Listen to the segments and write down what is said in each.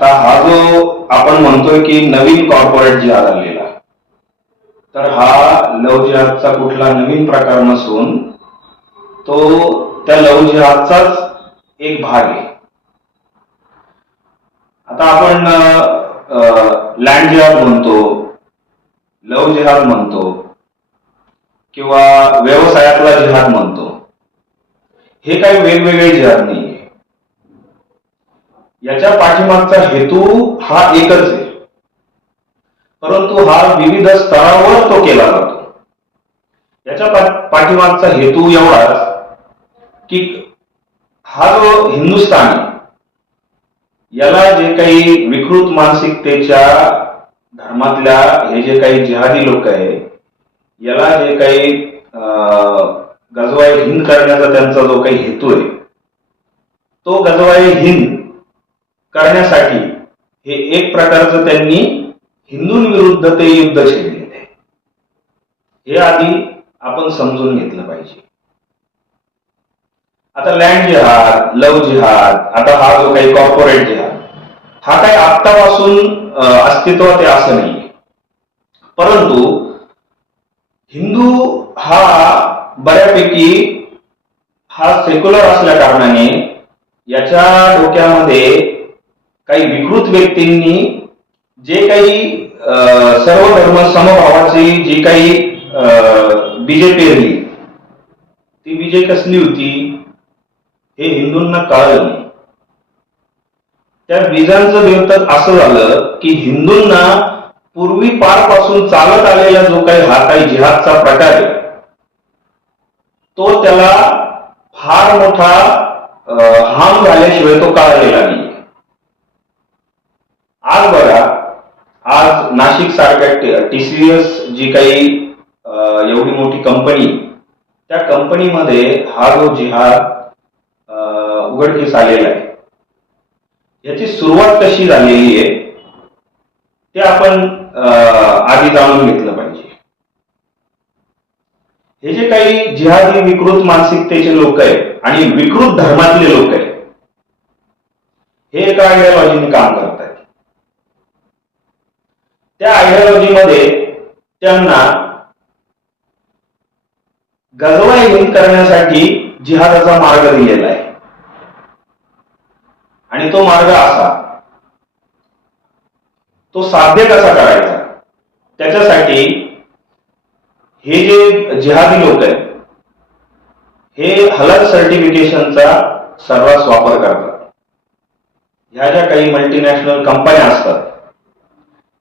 आता हा जो आपण म्हणतोय की नवीन कॉर्पोरेट जिहाद आलेला, तर हा लव्ह जिहादचा कुठला नवीन प्रकार नसून तो त्या लव्ह जिहादचाच एक भाग आहे. आता आपण लँड जिहाद म्हणतो, लव्ह जिहाद म्हणतो किंवा व्यवसायातला जिहाद म्हणतो. हे काही वेगवेगळे जिहाद नाहीये. याच्या पाठीमागचा हेतू हा एकच आहे, परंतु हा विविध स्तरावर तो केला जातो. याच्या पाठीमागचा हेतू एवढाच की हा जो हिंदुस्थान आहे, याला जे काही विकृत मानसिकतेच्या धर्मातल्या हे जे काही जिहादी लोक आहे, याला जे काही गजवाई हिंद करण्याचा त्यांचा जो काही हेतू आहे, तो गजवाई हिंद करण्यासाठी हे एक प्रकारचं त्यांनी हिंदूंविरुद्ध ते युद्ध छेडलेलं आहे. हे आधी आपण समजून घेतलं पाहिजे. आता लँड जिहाद, लव्ह जिहाद, आता हा जो काही कॉर्पोरेट जिहाद, हा काही आत्तापासून अस्तित्वात आहे असं नाही. परंतु हिंदू हा बऱ्यापैकी हा सेक्युलर असल्या कारणाने याच्या डोक्यामध्ये काही विकृत व्यक्तींनी जे काही सर्व धर्म समभावाची जी काही बीजे पेरली, ती बीजे कसली होती हे हिंदूंना कळलं नाही. त्या बीजांचं द्योतक असं झालं की हिंदूंना पूर्वीपारपासून चालत आलेला जो काही हा काही जिहादचा प्रकार आहे, तो त्याला फार मोठा हार्म झाल्याशिवाय तो कळलेला नाही. आज बघा, आज नाशिक सारख्या TCS जी काही एवढी मोठी कंपनी, त्या कंपनीमध्ये हा जो जिहाद उघडकीस आलेला आहे, याची सुरुवात कशी झालेली आहे ते आपण आधी जाणून घेतलं पाहिजे. हे जे काही जिहादी विकृत मानसिकतेचे लोक आहेत आणि विकृत धर्मातले लोक आहेत, हे एका आयडियॉलॉजीने काम करत आहेत. त्या आयडियॉलॉजीमध्ये त्यांना गजवाई हिंद करण्यासाठी जिहादाचा मार्ग दिलेला आहे. आणि तो मार्ग असा, तो साध्य कसा करायचा, त्याच्यासाठी हे जे जिहादी लोक आहेत हे हलाल सर्टिफिकेशनचा सर्रास वापर करतात. ह्या ज्या काही मल्टीनॅशनल कंपन्या असतात,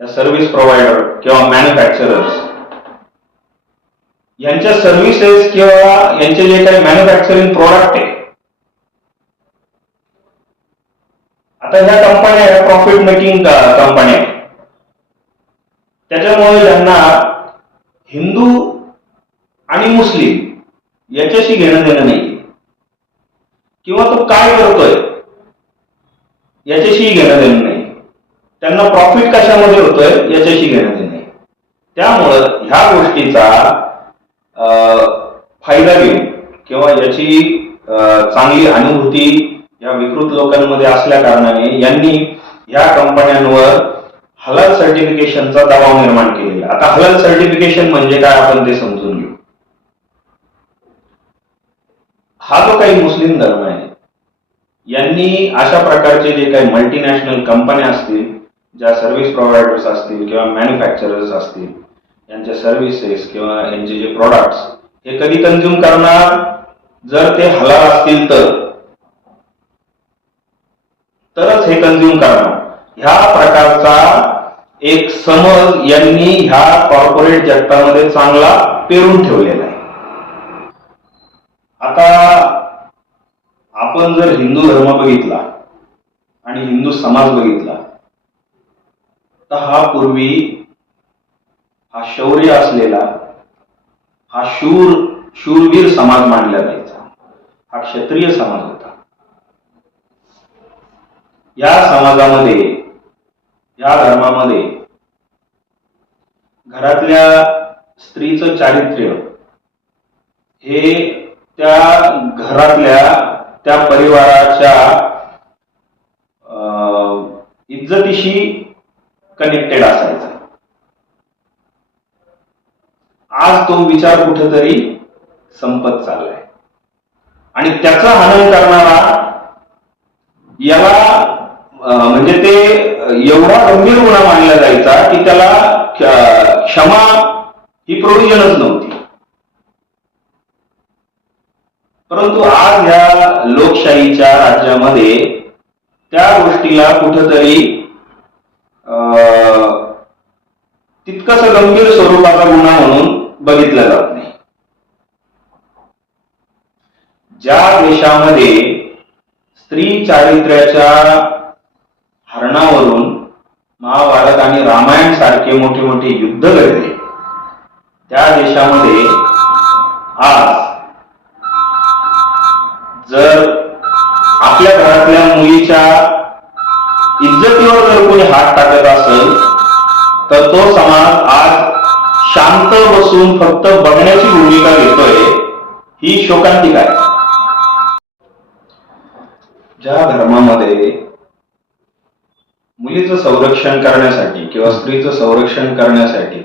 त्या सर्व्हिस प्रोव्हायडर किंवा मॅन्युफॅक्चरर्स, यांच्या सर्व्हिसेस किंवा यांचे जे काही मॅन्युफॅक्चरिंग प्रोडक्ट आहे, आता ह्या कंपन्या ह्या प्रॉफिट मेकिंग कंपन्या, त्याच्यामुळे त्यांना हिंदू आणि मुस्लिम याच्याशी घेणं देणं नाही, किंवा तो काय करतोय याच्याशी घेणं देणं नाही. त्यांना प्रॉफिट कशामध्ये होतोय याच्याशी घेणं देणं नाही. त्यामुळं ह्या गोष्टीचा फायदा घेऊन किंवा याची चांगली अनुभूती या विकृत लोकांमध्ये असल्या कारणाने यांनी या कंपन्यांवर हलाल सर्टिफिकेशनचा दबाव निर्माण केलेला. आता हलाल सर्टिफिकेशन म्हणजे काय आपण ते समजून घेऊ. हा जो काही मुस्लिम धर्म आहे, यांनी अशा प्रकारचे जे काही मल्टीनॅशनल कंपन्या असतील, ज्या सर्व्हिस प्रोव्हायडर्स असतील किंवा मॅन्युफॅक्चरर्स असतील, यांच्या सर्व्हिसेस किंवा यांचे जे प्रोडक्ट्स हे कधी कन्झ्युम करणार, जर ते हलाल असतील तरच हे कन्झ्युम करणार. ह्या प्रकारचा एक समज यांनी ह्या कॉर्पोरेट जगतामध्ये चांगला पेरून ठेवलेला आहे. आता आपण जर हिंदू धर्म बघितला आणि हिंदू समाज बघितला, तर हा पूर्वी हा शौर्य असलेला, हा शूरवीर समाज मानला जायचा. हा क्षत्रिय समाज होता. या समाजामध्ये, या धर्मामध्ये घरातल्या स्त्रीचं चारित्र्य हे त्या घरातल्या, त्या परिवाराच्या इज्जत इज्जतीशी कनेक्टेड असायचा. आज तो विचार कुठेतरी संपत चाललाय आणि त्याचा हनन करणारा याला म्हणजे ते एवढा गंभीर गुन्हा मानला जायचा की त्याला क्षमा ही प्रोव्हिजनच नव्हती. परंतु आज या लोकशाहीच्या राज्यामध्ये त्या गोष्टीला कुठेतरी तितकंच गंभीर स्वरूपाचा गुन्हा म्हणून बघितला जात नाही. ज्या देशामध्ये स्त्री चारित्र्याच्या हरणावरून महाभारत आणि रामायण सारखे मोठे मोठे युद्ध घडले, त्या देशामध्ये आज जर आपल्या घरातल्या मुलीच्या इज्जतीवर जर कोणी हात टाकत असेल तर तो समाज आज शांत बसून फक्त बघण्याची भूमिका घेतोय, ही शोकांतिक आहे. ज्या धर्मामध्ये मुलीचं संरक्षण करण्यासाठी किंवा स्त्रीचं संरक्षण करण्यासाठी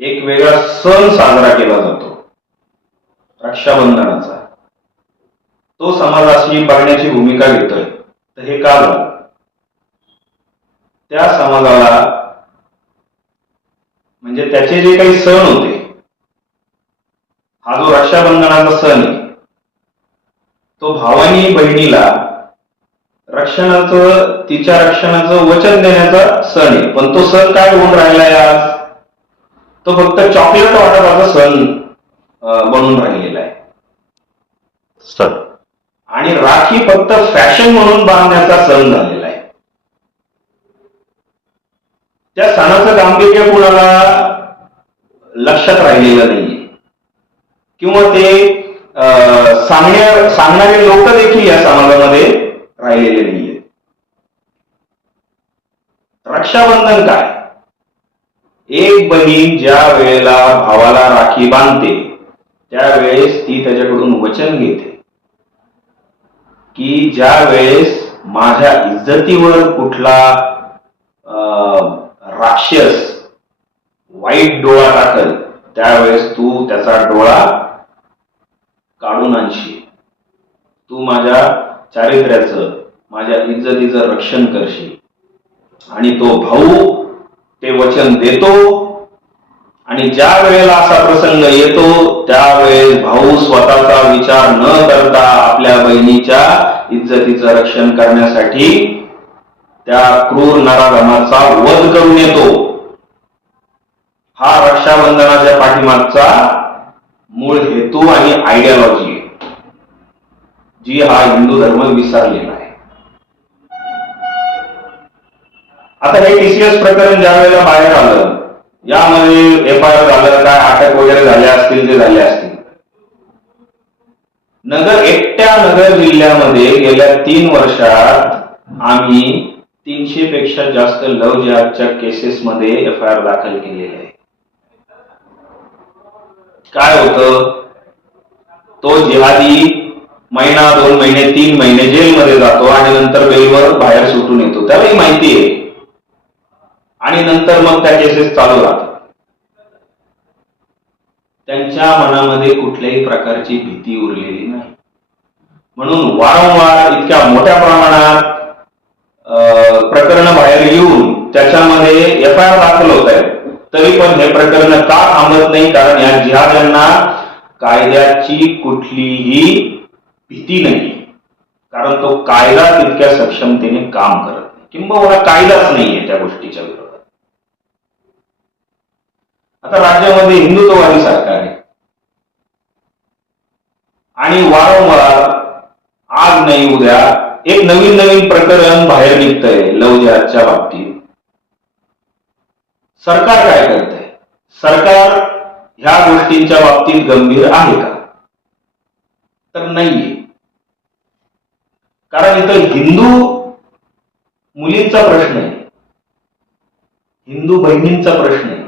एक वेगळा सण साजरा केला जातो, रक्षाबंधनाचा, तो समाजाशी बघण्याची भूमिका घेतोय, तर हे का झालं? त्या समाजाला म्हणजे त्याचे जे काही सण होते, हा जो रक्षाबंधनाचा सण आहे तो भावानी बहिणीला तिच्या रक्षणाचं वचन देण्याचा सण आहे. पण तो सण काय होऊन राहिलाय आज? तो फक्त चॉकलेट वाटपाचा सण बनून राहिलेला आहे सर. आणि राखी फक्त फॅशन म्हणून बांधण्याचा सण झालेला आहे. त्या सणाचं गांभीर्य कुणाला लक्षात राहिलेलं नाहीये किंवा ते सांगणारे लोक देखील या समाजामध्ये राहिलेले नाहीये. रक्षाबंधन काय? एक बहीण ज्या वेळेला भावाला राखी बांधते त्यावेळेस ती त्याच्याकडून वचन घेते की ज्या वेळेस माझ्या इज्जतीवर कुठला राक्षस वाईट डोळा टाकल त्यावेळेस तू त्याचा डोळा काढून आणशील, तू माझ्या चारित्र्याचं, माझ्या इज्जतीचं रक्षण करशील. आणि तो भाऊ ते वचन देतो आणि ज्या वेळेला असा प्रसंग येतो त्यावेळेस भाऊ स्वतःचा विचार न करता आपल्या बहिणीच्या इज्जतीचं रक्षण करण्यासाठी त्या क्रूर नराधमाचा वध करून येतो. हा रक्षाबंधनाच्या पाठीमागचा मूळ हेतू आणि आयडियोलॉजी आहे, जी हा हिंदू धर्म विसरलेला आहे. आता हे टीसीएस प्रकरण ज्या वेळेला बाहेर आलं, यामध्ये एफआयआर झालं, काय अटक वगैरे झाल्या असतील ते झाले असतील. एकट्या नगर जिल्ह्यामध्ये गेल्या 3 वर्षात आम्ही 300 पेक्षा जास्त लव्ह जिहादच्या केसेस मध्ये एफआयआर दाखल केलेले आहे. काय होतं? तो जिहादी महिना, 2 महिने, 3 महिने जेलमध्ये जातो आणि नंतर बेलवर बाहेर सुटून येतो, त्यालाही माहिती आहे. आणि नंतर मग त्या केसेस चालू राहतात. त्यांच्या मनामध्ये कुठल्याही प्रकारची भीती उरलेली नाही. म्हणून वारंवार इतक्या मोठ्या प्रमाणात प्रकरण बाहेर येऊन त्याच्यामध्ये एफआयआर दाखल होत आहेत, तरी पण हे प्रकरण का थांबत नाही? कारण या जिहाद्यांना कायद्याची कुठलीही भीती नाही, कारण तो कायदा तितक्या सक्षमतेने काम करत नाही, किंबहुना कायदाच नाहीये त्या गोष्टीच्या विरोधात. आता राज्यामध्ये हिंदुत्ववादी सरकार आहे आणि वारंवार आज नाही उद्या एक नवीन प्रकरण बाहेर निघतंय लव्ह जिहादच्या बाबतीत. सरकार काय करतंय? सरकार ह्या गोष्टींच्या बाबतीत गंभीर आहे का? तर नाहीये. कारण इथं हिंदू मुलींचा प्रश्न आहे, हिंदू बहिणींचा प्रश्न आहे.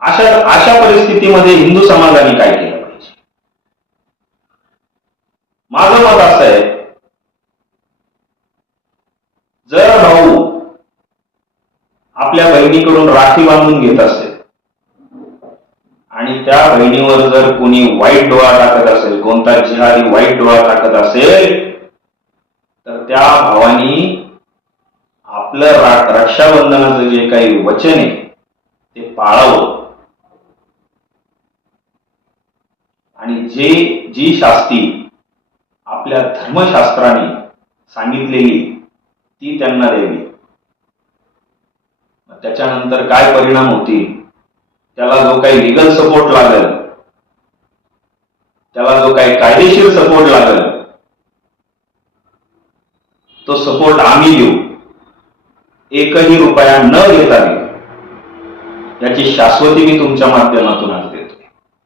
अशा परिस्थितीमध्ये हिंदू समाजाने काय केलं पाहिजे? माझं मत असं आहे बहिणीकडून राखी बांधून घेत असेल आणि त्या बहिणीवर जर कोणी वाईट डोळा टाकत असेल, कोणता जिहादी वाईट डोळा टाकत असेल, तर त्या भावानी आपलं रक्षाबंधनाचं जे काही वचन आहे ते पाळावं आणि जी शास्ती आपल्या धर्मशास्त्राने सांगितलेली ती त्यांना द्यावी. त्याच्यानंतर काय परिणाम होतील, त्याला जो काही लिगल सपोर्ट लागेल, त्याला जो काही कायदेशीर सपोर्ट लागेल, तो सपोर्ट आम्ही देऊ. एकही रुपया न घेता याची शाश्वती मी तुमच्या माध्यमातून आज देतो.